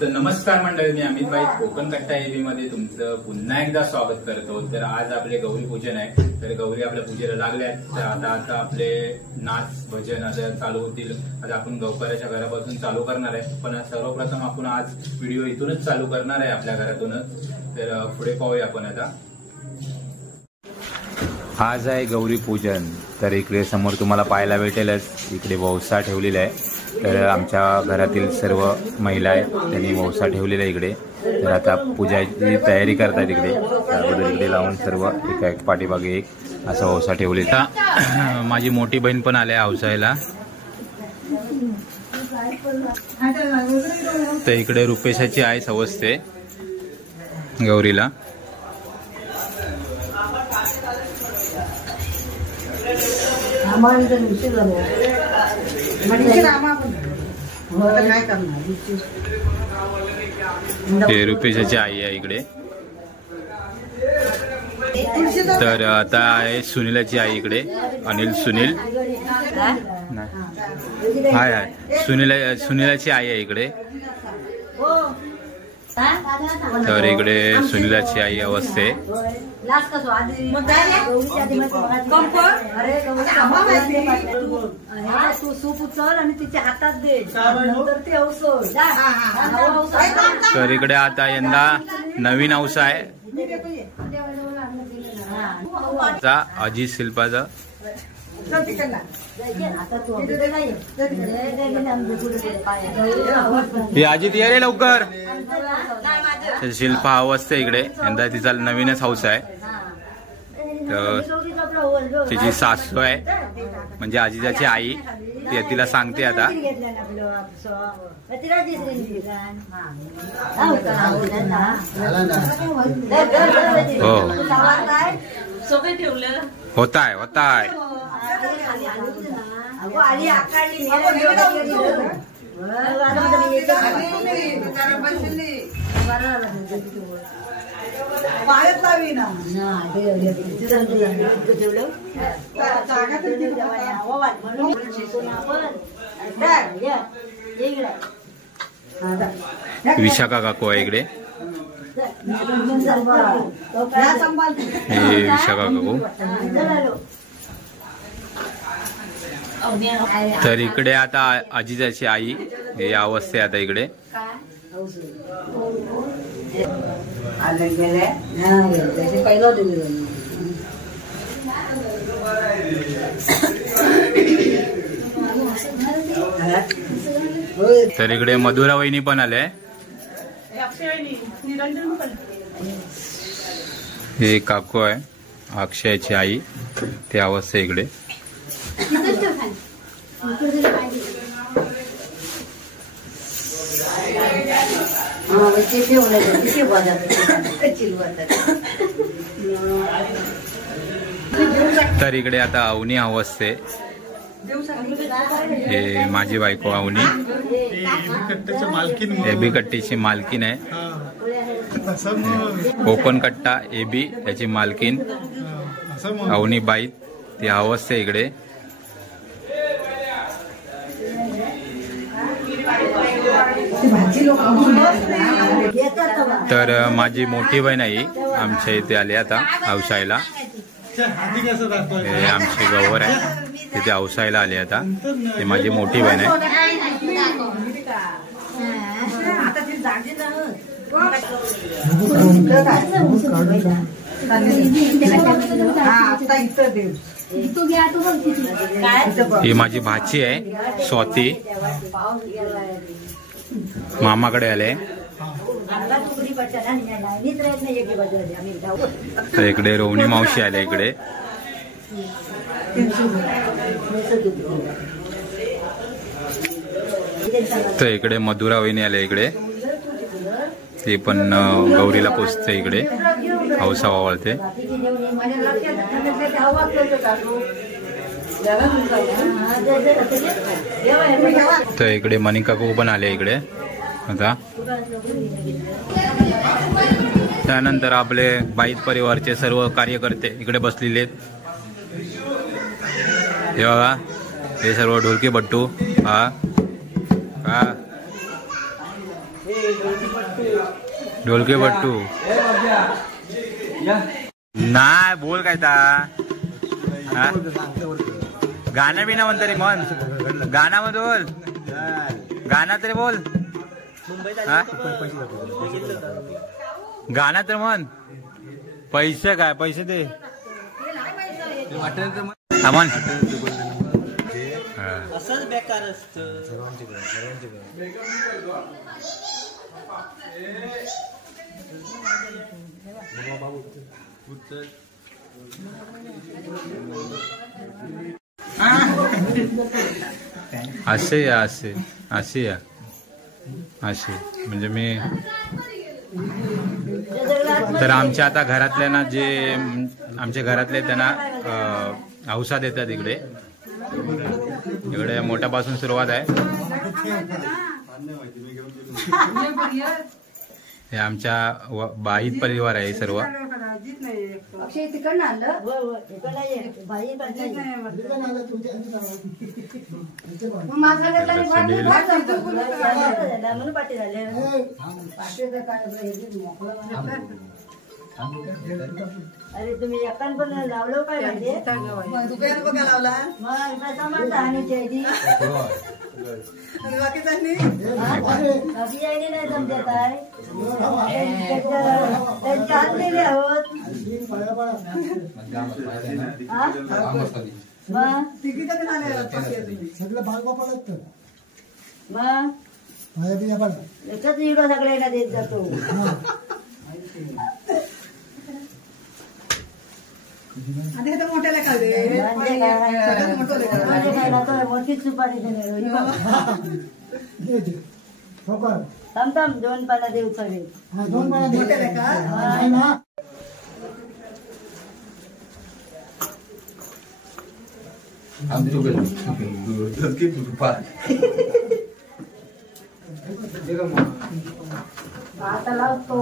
तर नमस्कार मंडळी, मी अमित भाई कोकण कट्टा एबी मध्ये तुमचं पुन्हा एकदा स्वागत करतो। तर आज आपले गौरी पूजन आहे, तर गौरी आपल्या पूजेला लागल्या आहेत। तर आता आपले नाच भजन आता चालू होतील। आता आपण गौकराच्या घरापासून चालू करणार आहे, पण सर्वप्रथम आपण आज व्हिडिओ इथूनच चालू करणार आहे, आपल्या घरातूनच। तर पुढे पाहूया आपण आता। आज आहे गौरी पूजन, तर इकडे समोर तुम्हाला पाहायला भेटेलच, इकडे वौसा ठेवलेला आहे। तर आमच्या घरातील सर्व महिला आहेत, त्यांनी वौसा ठेवलेला आहे इकडे। तर आता पूजाची तयारी करतात इकडे, त्याबद्दल इकडे लावून सर्व एका एक पाठीमागे एक असा वौसा ठेवलेला। माझी मोठी बहीण पण आली हौसायला। तर इकडे रुपेशाची आई सवस्ते गौरीला। हे रुपेशाची आई आहे इकडे। तर आता आहे सुनीलाची आई इकडे, अनिल सुनील हाय हाय सुनीलाची आई आहे इकडे। तर इकडे सुनीलाची आई अवस्थे। तर इकडे आता यंदा नवीन हौसा आहे अजित शिल्पाचा। अजित ये रे लवकर। शिल्पा अवस्थे इकडे, यंदा तिचा नवीनच हौसा आहे। तर तिची सासू आहे म्हणजे आजीजाची आई, ती तिला सांगते आता। हो होताय विशाखा काकू आहे इकडे, विशाखा काकू। तर इकडे आता आजीजाची आई हे अवस्थे आता इकडे। तर इकडे मधुरा वहिनी पण आले, हे काकू आहे अक्षयची आई, ते अवस्थे इकडे। तर इकडे आता अवनी अवस्थे, हे माझी बायको अवनी, एबी कट्टीची मालकीन आहे। कोकण कट्टा एबी याची मालकीन अवनी बाई, ती अवस्थे इकडे। तर माझी मोठी बहीण आहे आमच्या इथे आली आता हौसायला। हे आमची गौर आहे, तिथे हौसायला आली आता, ती माझी मोठी बहीण आहे। ही माझी भाची आहे स्वाती, मामाकडे आले। तर इकडे रोवणी मावशी आले इकडे। तर इकडे मधुरा वहिनी आले इकडे, ते पण गौरीला पोचते इकडे, हौसा वावळते। तर इकडे मनिकाकू पण आले इकडे आता। त्यानंतर आपले बाईत परिवारचे सर्व कार्यकर्ते इकडे बसलेले आहेत। हे बघा, हे सर्व ढोलकी बट्टू। हा ढोलके पट्टू नाही बोल काय ता गाणं बी ना म्हणत रे मन गाणं मग बोल गाणं तरी बोल गाणं तर म्हण पैसे काय पैसे दे मन असंच बेकार असत असे या असे असे या असे म्हणजे मी तर आमच्या आता घरातल्या ना जे आमच्या घरातले त्यांना हौसा देतात इकडे मोठ्यापासून सुरुवात आहे हे आमच्या बाईत परिवार आहे सर्व अरे तुम्ही एकान पण लावलो काय म्हणजे दुकान बघा लावला मग समजता आणि चैदी बाकी आईने नाही समजत आहे त्यांच्या हात दिले आहोत मग सगळं भाग वापरत मग एकच व्हिडिओ सगळ्यांना देत जातो मोठ्याला मोठीच सुपारी थांब दोन पाला देऊ सगळे दोन मोठ्याला आता लावतो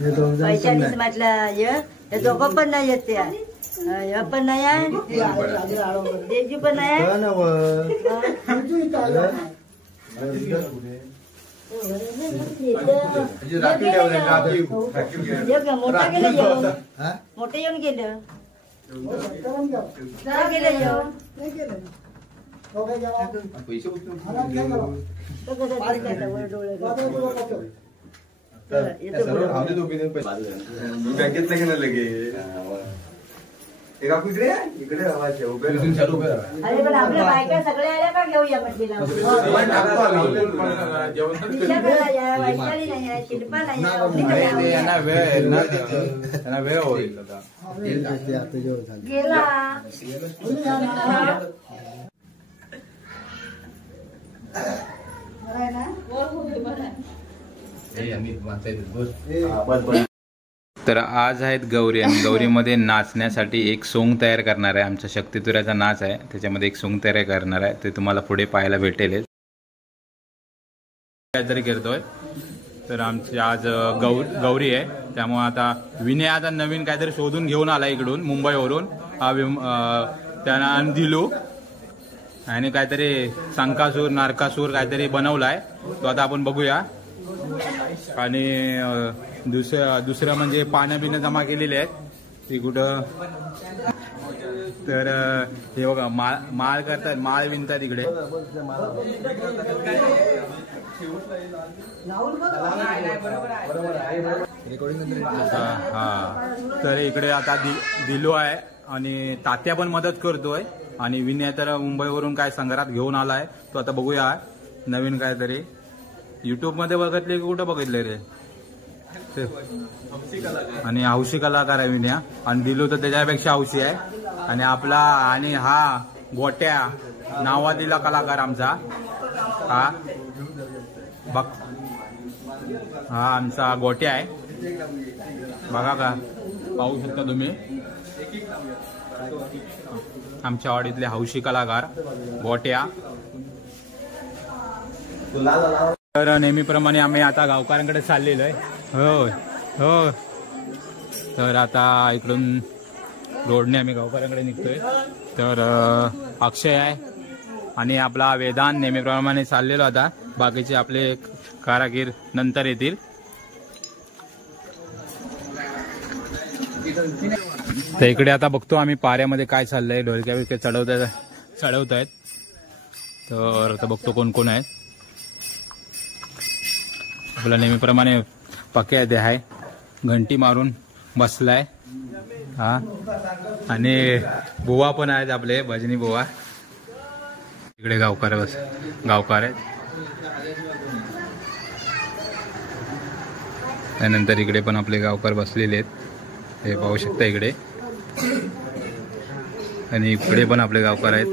पैशानीच म्हटलं हे दोघं पण नाही येत त्या पण नाही आहे देवजी पण नाही आहे मोठा गेलं येऊन मोठं येऊन गेलं गेलं येऊन बँकेत नाही लगे इकडे अरे पण आपल्या बायका सगळ्या आल्या का घेऊया म्हटलेला शिल्पा नाही यांना वेळ होईल गेला तर आज आहेत गौरी आणि गौरीमध्ये नाचण्यासाठी एक सोंग तयार करणार आहे आमचा शक्तितुऱ्याचा नाच आहे त्याच्यामध्ये एक सोंग तयार करणार आहे ते तुम्हाला पुढे पाहायला भेटेल काहीतरी करतोय तर आमची आज गौरी आहे त्यामुळे आता विनय आता नवीन काहीतरी शोधून घेऊन आला इकडून मुंबईवरून त्यांना दिलो आणि काहीतरी संकासूर नारकासूर काहीतरी बनवलाय तो आता आपण बघूया आणि दुसरं म्हणजे पानं बिनं जमा केलेले आहेत ती कुठं तर हे बघा माळ करतात माळ विणतात इकडे हा तर इकडे आता दिलो आहे आणि तात्या पण मदत करतोय आणि विनय तर मुंबईवरून काय संग्रहात घेऊन आलाय तो आता बघूया नवीन काहीतरी युट्यूब मध्ये बघितले की कुठं बघितले रे आणि हौशी कलाकार आहे विनय आणि दिलो तर त्याच्यापेक्षा हौशी आहे आणि आपला आणि हा गोट्या नावादिला कलाकार आमचा हा बघ हा आमचा गोट्या आहे बघा का पाहू शकता तुम्ही आमच्या वाडीतले हौशी कलाकार गोट्या तर नेहमीप्रमाणे आम्ही आता गावकऱ्यांकडे चाललेलो आहे हो हो तर आता इकडून रोडने आम्ही गावकऱ्यांकडे निघतोय तर अक्षय आहे आणि आपला वेदांत नेहमीप्रमाणे चाललेलो आता बाकीचे आपले कारागीर नंतर येतील. तर इकडे आता बघतो आम्ही पाऱ्यामध्ये काय चाललंय. ढोलक्या बिलक्या चढवत आहेत. तर आता बघतो कोण कोण आहेत. आपला नेहमीप्रमाणे पक्या ते आहे, घंटी मारून बसलाय हा. आणि बुवा पण आहेत आपले, भजनी बुवा. इकडे गावकार आहेत. त्यानंतर इकडे पण आपले गावकार बसलेले आहेत, हे पाहू शकता इकडे. आणि इकडे पण आपले गावकार आहेत.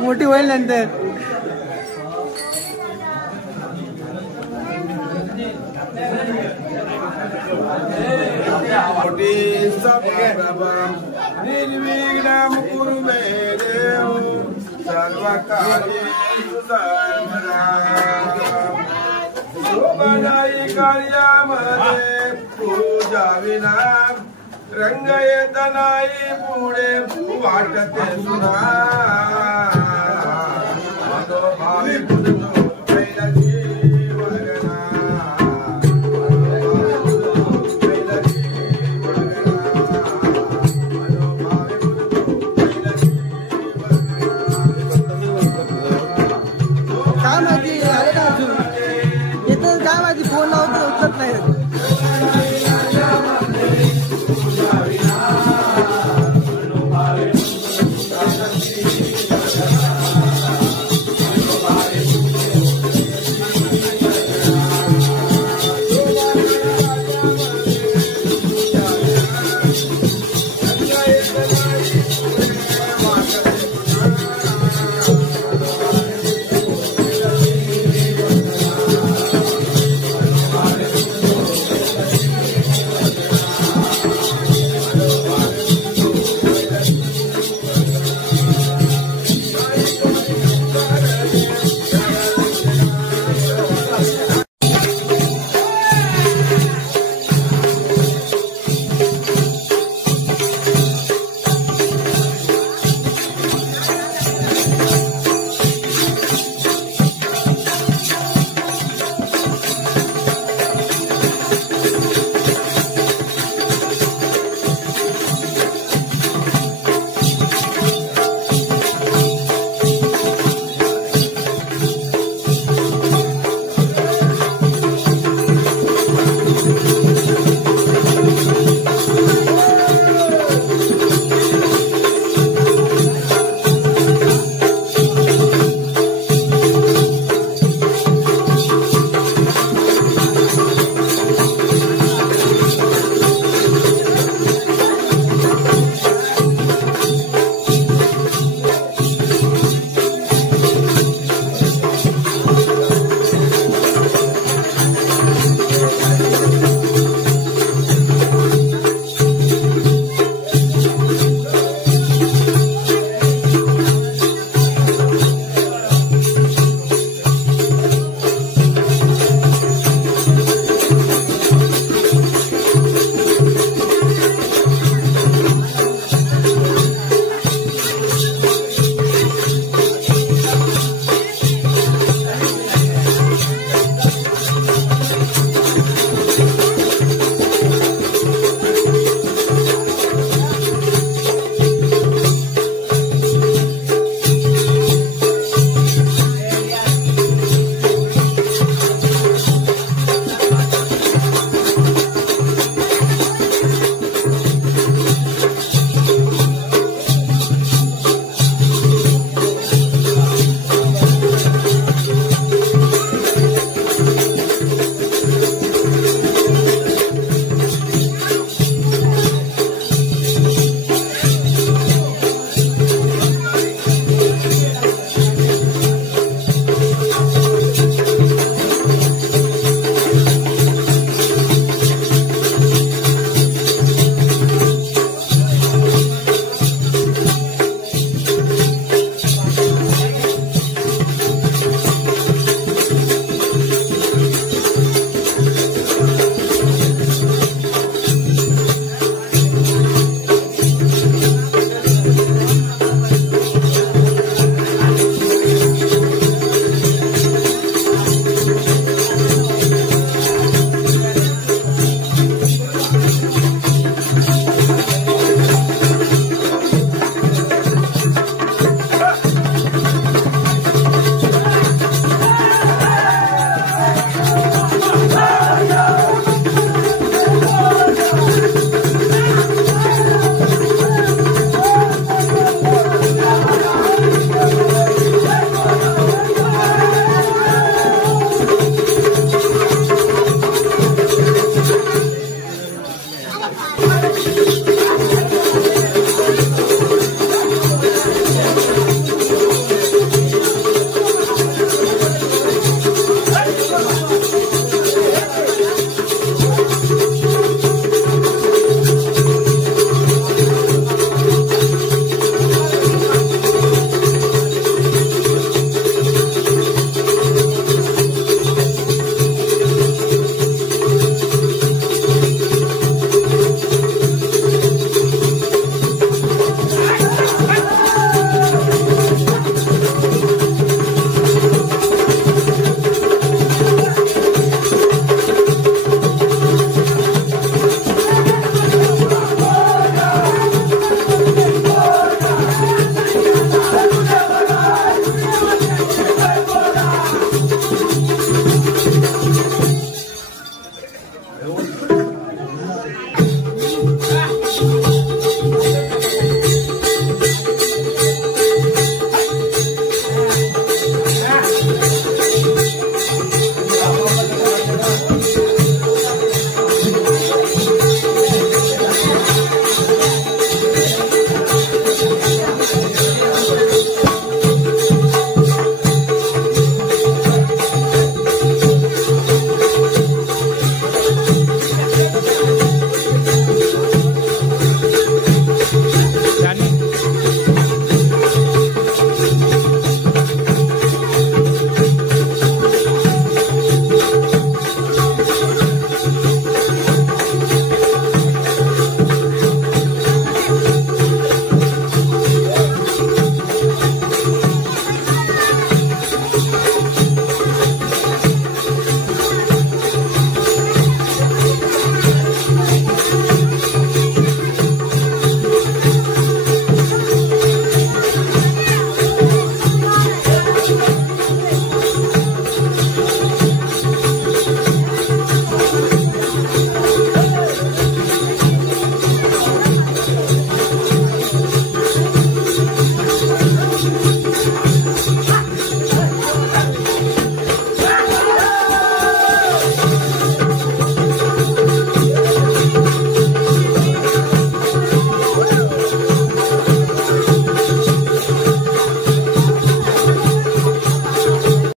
मोठी होईल नंतर. निर्विघ्नं कुरु मे देव सर्वकार्ये शुभदायी कार्यामध्ये पूजा विना रंग येत नाही पुढे वाटते सुना. मनोभावी बुद्धो कैलासी वगना. काय माहिती आले का अजून येतं, काय माहिती फोन लावतो उचलत नाही.